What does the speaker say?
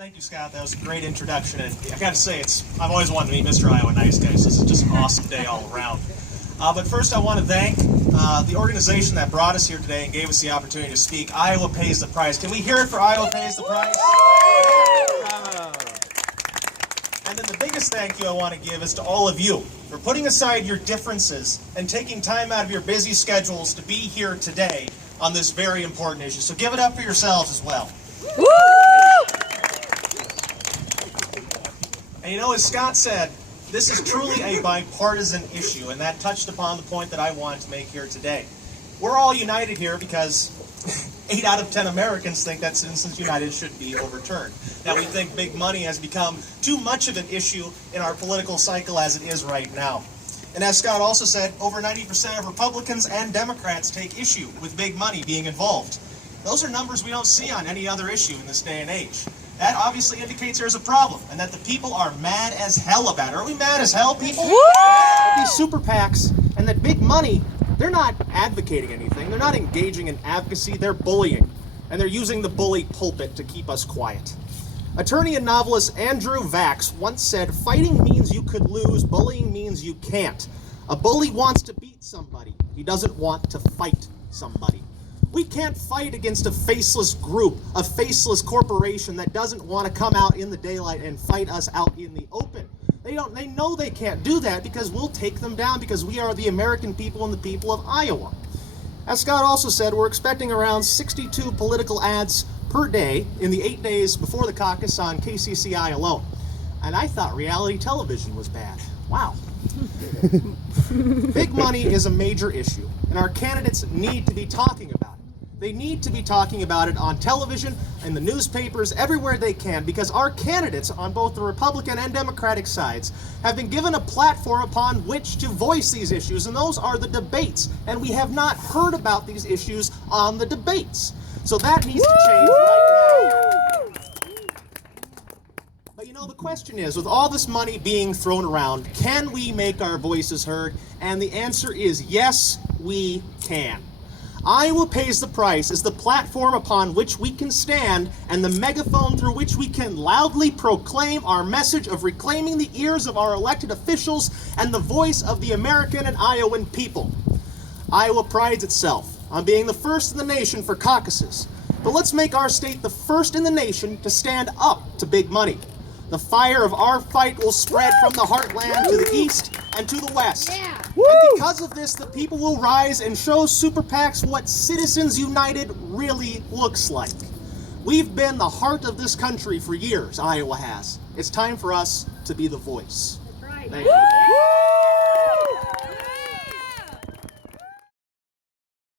Thank you, Scott. That was a great introduction, and I gotta say, I've always wanted to meet Mr. Iowa Nice Guy, so this is just an awesome day all around. But first, I want to thank the organization that brought us here today and gave us the opportunity to speak. Iowa Pays the Price. Can we hear it for Iowa Pays the Price? And then the biggest thank you I want to give is to all of you for putting aside your differences and taking time out of your busy schedules to be here today on this very important issue. So give it up for yourselves as well. Woo! And you know, as Scott said, this is truly a bipartisan issue, and that touched upon the point that I wanted to make here today. We're all united here because 8 out of 10 Americans think that Citizens United should be overturned. That we think big money has become too much of an issue in our political cycle as it is right now. And as Scott also said, over 90% of Republicans and Democrats take issue with big money being involved. Those are numbers we don't see on any other issue in this day and age. That obviously indicates there's a problem, and that the people are mad as hell about it. Are we mad as hell, people? These super PACs and that big money, they're not advocating anything. They're not engaging in advocacy. They're bullying, and they're using the bully pulpit to keep us quiet. Attorney and novelist Andrew Vax once said, "Fighting means you could lose. Bullying means you can't. A bully wants to beat somebody. He doesn't want to fight somebody." We can't fight against a faceless group, a faceless corporation that doesn't want to come out in the daylight and fight us out in the open. They know they can't do that because we'll take them down because we are the American people and the people of Iowa. As Scott also said, we're expecting around 62 political ads per day in the 8 days before the caucus on KCCI alone. And I thought reality television was bad. Wow. Big money is a major issue, and our candidates need to be talking about it. They need to be talking about it on television, in the newspapers, everywhere they can, because our candidates on both the Republican and Democratic sides have been given a platform upon which to voice these issues, and those are the debates. And we have not heard about these issues on the debates. So that needs to change right now. But you know, the question is, with all this money being thrown around, can we make our voices heard? And the answer is yes, we can. Iowa Pays the Price is the platform upon which we can stand and the megaphone through which we can loudly proclaim our message of reclaiming the ears of our elected officials and the voice of the American and Iowan people. Iowa prides itself on being the first in the nation for caucuses, but let's make our state the first in the nation to stand up to big money. The fire of our fight will spread from the heartland to the east and to the west. Yeah. And because of this, the people will rise and show super PACs what Citizens United really looks like. We've been the heart of this country for years, Iowa has. It's time for us to be the voice. That's right. Thank you.